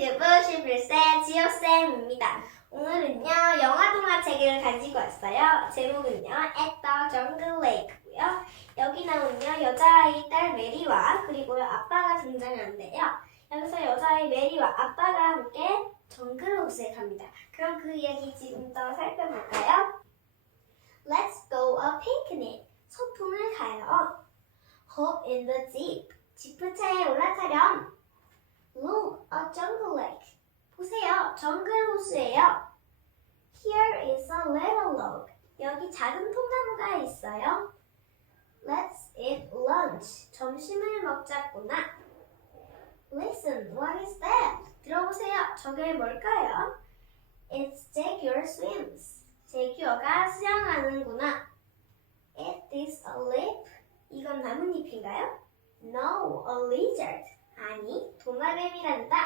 유튜브 11세 지효쌤입니다. 오늘은요, 영화 동화 책을 가지고 왔어요. 제목은요, At the Jungle Lake고요. 여기 나오는요, 여자아이 딸 메리와 그리고요, 아빠가 등장하는데요. 여기서 여자아이 메리와 아빠가 함께 정글 호수에 갑니다. 그럼 그 이야기 지금부터 살펴볼까요? Let's go a picnic. 소풍을 가요. Hop in the jeep. 지프차에 올라타렴. Look, a jungle lake. 보세요, 정글 호수예요. Here is a little log. 여기 작은 통나무가 있어요. Let's eat lunch. 점심을 먹자꾸나. Listen, what is that? 들어보세요, 저게 뭘까요? It's Jaguar swims. 제규어가 수영하는구나. Is this a leaf? 이건 나뭇잎인가요? No, a lizard. 아니, 도마뱀이란다.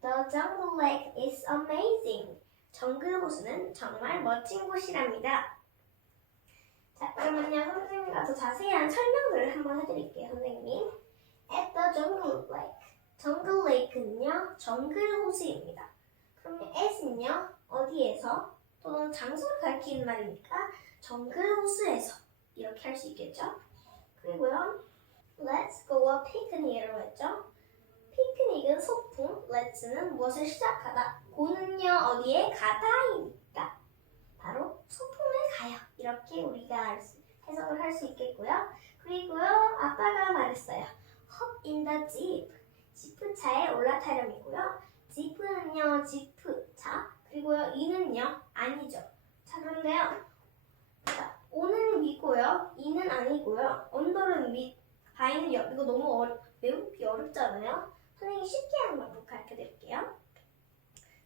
The jungle lake is amazing. 정글 호수는 정말 멋진 곳이랍니다. 자, 그러면요, 선생님과 더 자세한 설명을 한번 해드릴게요, 선생님. At the jungle lake. 정글 레이크는요, 정글 호수입니다. 그러면 at은요, 어디에서 또는 장소를 가리키는 말이니까 정글 호수에서 이렇게 할 수 있겠죠? 그리고요, Let's go a picnic이라고 했죠? 피크닉은 소풍, let's는 무엇을 시작하다, 고는요 어디에 가다이니까 바로 소풍을 가요. 이렇게 우리가 해석을 할 수 있겠고요. 그리고요 아빠가 말했어요. Hop in the jeep. 지프 차에 올라타렴이고요. 지프는요 지프 차 그리고요 이는요 아니죠. 자 그런데요. 자, 오는 위고요. 이는 아니고요. 언더는 밑, 바이는 옆. 이거 너무 어려, 외우기 어렵잖아요. 선생님이 쉽게 방법 가르쳐 드릴게요.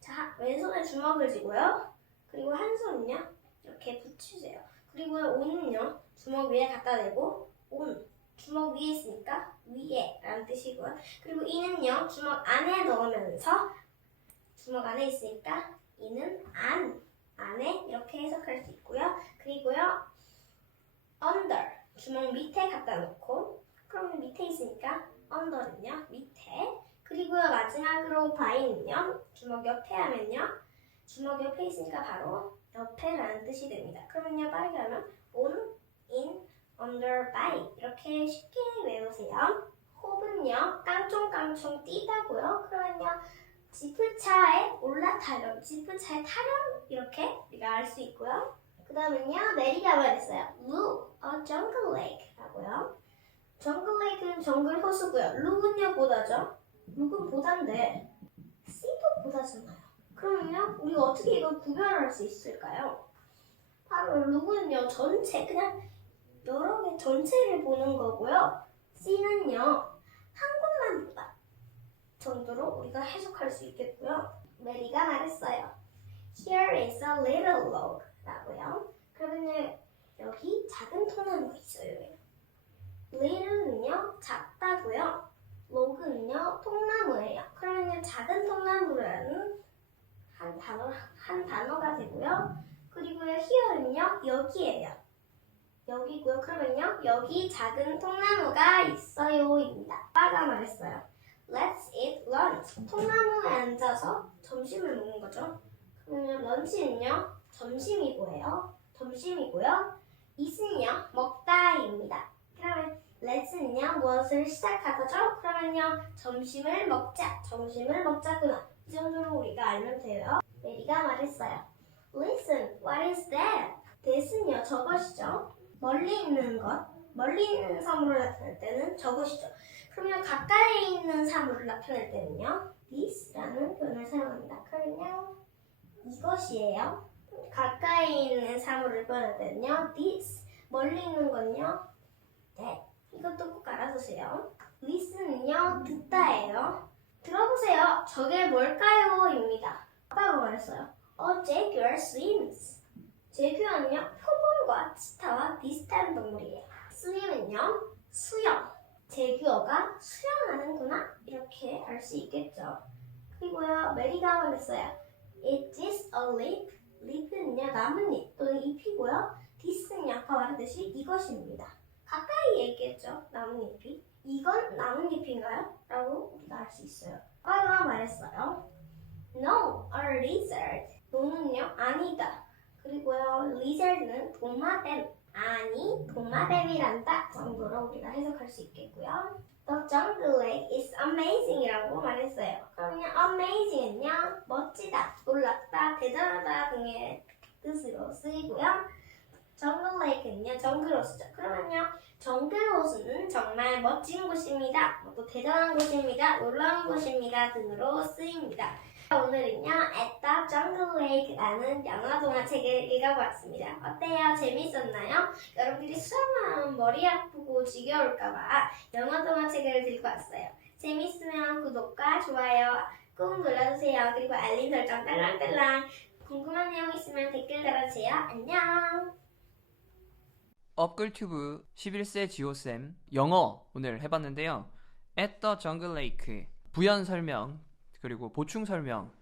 자, 왼손에 주먹을 쥐고요. 그리고 한 손은요, 이렇게 붙이세요. 그리고요, 온은요, 주먹 위에 갖다 대고, 온. 주먹 위에 있으니까 위에 라는 뜻이고요. 그리고 이는요, 주먹 안에 넣으면서 주먹 안에 있으니까 이는 안. 안에 이렇게 해석할 수 있고요. 그리고요, under. 주먹 밑에 갖다 놓고, 그러면 밑에 있으니까 under는요, 밑에. 그리고요 마지막으로 by는요 주먹 옆에 하면요 주먹 옆에 있으니까 바로 옆에라는 뜻이 됩니다. 그러면요 빠르게 하면 on, in, under, by 이렇게 쉽게 외우세요. 홉은요 깡총깡총 뛰다고요. 그러면요 지프차에 올라타렴, 지프차에 타렴 이렇게 우리가 알 수 있고요. 그 다음은요 메리가 말했어요. Look, a jungle lake라고요. 정글 레이크는 정글 호수고요. 룩은요 보다죠. 룩은 보다인데 C도 보다잖아요. 그러면요 우리가 어떻게 이걸 구별할 수 있을까요? 바로 룩은요 전체 그냥 여러 개 전체를 보는 거고요. C는요 한 곳만 보다 정도로 우리가 해석할 수 있겠고요. 메리가 말했어요. Here is a little log 라고요. 그러면요 여기 작은 통나무가 있어요. Little는요 작다고요. 로그는요 통나무예요. 그러면요 작은 통나무라는 한 단어 한 단어가 되고요. 그리고요 here는요 여기예요. 여기고요. 그러면요 여기 작은 통나무가 있어요입니다. 아빠가 말했어요. Let's eat lunch. 통나무에 앉아서 점심을 먹는 거죠. 그러면 런치는요 점심이고요. 점심이고요. eat은요 먹다입니다. 그러면 let's는요 무엇을 시작하죠? 그러면요 점심을 먹자 점심을 먹자꾸나. 이 정도로 우리가 알면 돼요. 메리가 말했어요. Listen, what is that? that은요 저것이죠. 멀리 있는 것 멀리 있는 사물을 나타낼 때는 저것이죠. 그러면 가까이 있는 사물을 나타낼 때는요 this라는 표현을 사용합니다. 그러면요 이것이에요. 가까이 있는 사물을 표현할 때는요 this 멀리 있는 건요 that 이것도 꼭 알아두세요. listen은요, 듣다예요. 들어보세요. 저게 뭘까요? 입니다. 아빠가 말했어요. A jaguar swims. 제규어는요, 표범과 치타와 비슷한 동물이에요. swim은요, 수영. 제규어가 수영하는구나. 이렇게 알 수 있겠죠. 그리고요, 메리가 말했어요. It is a leaf. leaf는요, 나뭇잎 또는 잎이고요. this는요, 아까 말했듯이 이것입니다. 가까이 얘기했죠. 나뭇잎이. 이건 나뭇잎인가요? 라고 우리가 알수 있어요. 아이가 말했어요. No, a lizard. 노는요 아니다. 그리고요 lizard는 도마뱀 아니 도마뱀이란다 정도로 우리가 해석할 수 있겠고요. The jungle is amazing이라고 말했어요. 그러면 amazing은요 멋지다, 놀랍다, 대단하다 등의 뜻으로 쓰이고요. 정글 레이크는요 정글 호수죠. 그러면요 정글 호수는 정말 멋진 곳입니다. 뭐또 대단한 곳입니다. 놀라운 곳입니다 등으로 쓰입니다. 오늘은요 Jungle Lake라는 영어 동화책을 읽어보았습니다. 어때요? 재밌었나요? 여러분들이 수업만 머리 아프고 지겨울까봐 영어 동화책을 들고 왔어요. 재밌으면 구독과 좋아요 꾹 눌러주세요. 그리고 알림 설정 딸랑딸랑 궁금한 내용 있으면 댓글 달아주세요. 안녕! 업글튜브 11세 지오쌤 영어 오늘 해봤는데요. At the Jungle Lake 부연 설명 그리고 보충 설명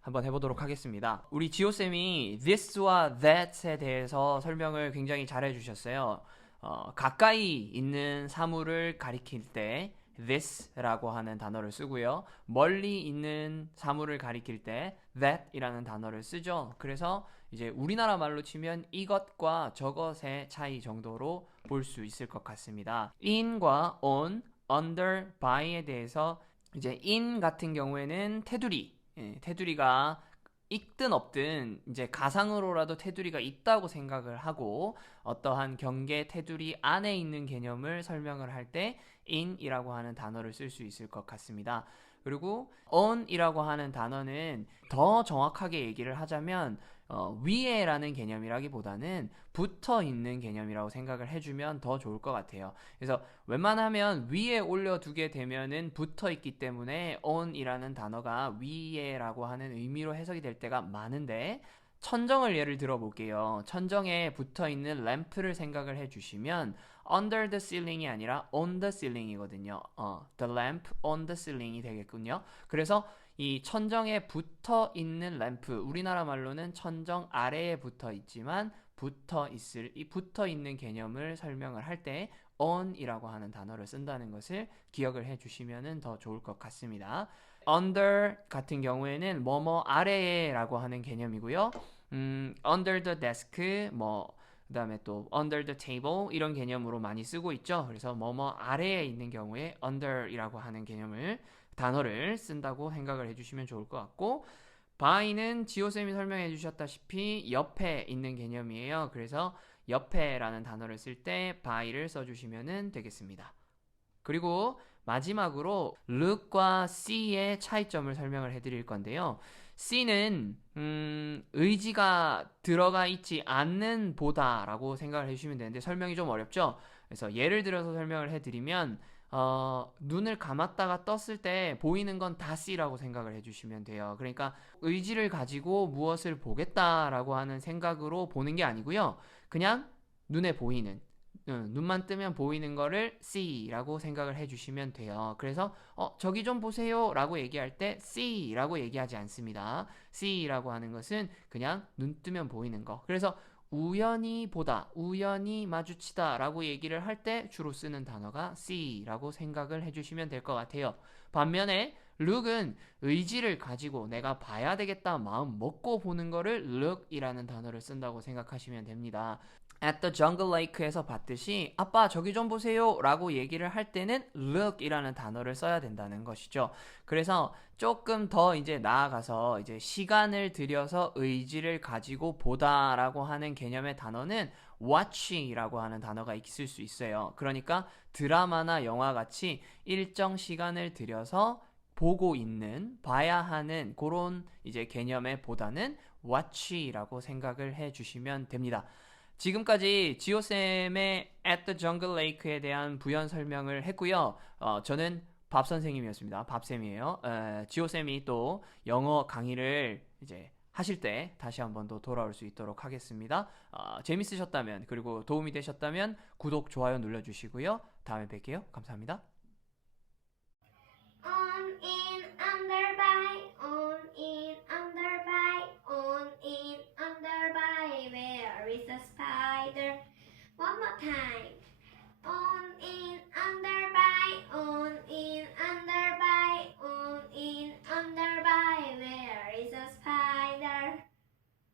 한번 해보도록 하겠습니다. 우리 지오쌤이 this와 that에 대해서 설명을 굉장히 잘 해주셨어요. 어, 가까이 있는 사물을 가리킬 때 this라고 하는 단어를 쓰고요. 멀리 있는 사물을 가리킬 때 that이라는 단어를 쓰죠. 그래서 이제 우리나라 말로 치면 이것과 저것의 차이 정도로 볼 수 있을 것 같습니다. in과 on, under, by에 대해서 이제 in 같은 경우에는 테두리, 예, 테두리가 있든 없든 이제 가상으로라도 테두리가 있다고 생각을 하고 어떠한 경계 테두리 안에 있는 개념을 설명을 할 때 in이라고 하는 단어를 쓸 수 있을 것 같습니다. 그리고 on이라고 하는 단어는 더 정확하게 얘기를 하자면 어, 위에라는 개념이라기보다는 붙어 있는 개념이라고 생각을 해주면 더 좋을 것 같아요. 그래서 웬만하면 위에 올려두게 되면은 붙어 있기 때문에 on이라는 단어가 위에라고 하는 의미로 해석이 될 때가 많은데 천정을 예를 들어 볼게요. 천정에 붙어 있는 램프를 생각을 해 주시면 under the ceiling이 아니라 on the ceiling이거든요. 어, the lamp on the ceiling이 되겠군요. 그래서 이 천정에 붙어 있는 램프, 우리나라 말로는 천정 아래에 붙어 있지만 붙어 있을 이 붙어 있는 개념을 설명을 할 때 on이라고 하는 단어를 쓴다는 것을 기억을 해 주시면은 더 좋을 것 같습니다. under 같은 경우에는 뭐뭐 아래에라고 하는 개념이고요. 음, under the desk 뭐 그다음에 또 under the table 이런 개념으로 많이 쓰고 있죠. 그래서 뭐뭐 아래에 있는 경우에 under이라고 하는 개념을 단어를 쓴다고 생각을 해주시면 좋을 것 같고 by는 지호쌤이 설명해 주셨다시피 옆에 있는 개념이에요. 그래서 옆에라는 단어를 쓸 때 by를 써주시면 되겠습니다. 그리고 마지막으로 look과 see의 차이점을 설명을 해드릴 건데요. C는 음, 의지가 들어가 있지 않는 보다라고 생각을 해주시면 되는데 설명이 좀 어렵죠. 그래서 예를 들어서 설명을 해드리면 어, 눈을 감았다가 떴을 때 보이는 건다 C라고 생각을 해주시면 돼요. 그러니까 의지를 가지고 무엇을 보겠다라고 하는 생각으로 보는 게 아니고요. 그냥 눈에 보이는 응, 눈만 뜨면 보이는 거를 C라고 생각을 해주시면 돼요. 그래서 어, 저기 좀 보세요라고 얘기할 때 C라고 얘기하지 않습니다. C라고 하는 것은 그냥 눈 뜨면 보이는 거. 그래서 우연히 보다, 우연히 마주치다 라고 얘기를 할 때 주로 쓰는 단어가 C라고 생각을 해주시면 될 것 같아요. 반면에 look은 의지를 가지고 내가 봐야 되겠다 마음 먹고 보는 거를 look이라는 단어를 쓴다고 생각하시면 됩니다. at the jungle lake에서 봤듯이 아빠 저기 좀 보세요 라고 얘기를 할 때는 look이라는 단어를 써야 된다는 것이죠. 그래서 조금 더 이제 나아가서 이제 시간을 들여서 의지를 가지고 보다라고 하는 개념의 단어는 watch이라고 하는 단어가 있을 수 있어요. 그러니까 드라마나 영화 같이 일정 시간을 들여서 보고 있는, 봐야 하는 그런 이제 개념의 보다는 watch라고 생각을 해 주시면 됩니다. 지금까지 지오쌤의 At the Jungle Lake에 대한 부연 설명을 했고요. 어, 저는 밥 선생님이었습니다. 밥쌤이에요. 에, 지오쌤이 또 영어 강의를 이제 하실 때 다시 한 번 더 돌아올 수 있도록 하겠습니다. 어, 재밌으셨다면 그리고 도움이 되셨다면 구독, 좋아요 눌러주시고요. 다음에 뵐게요. 감사합니다.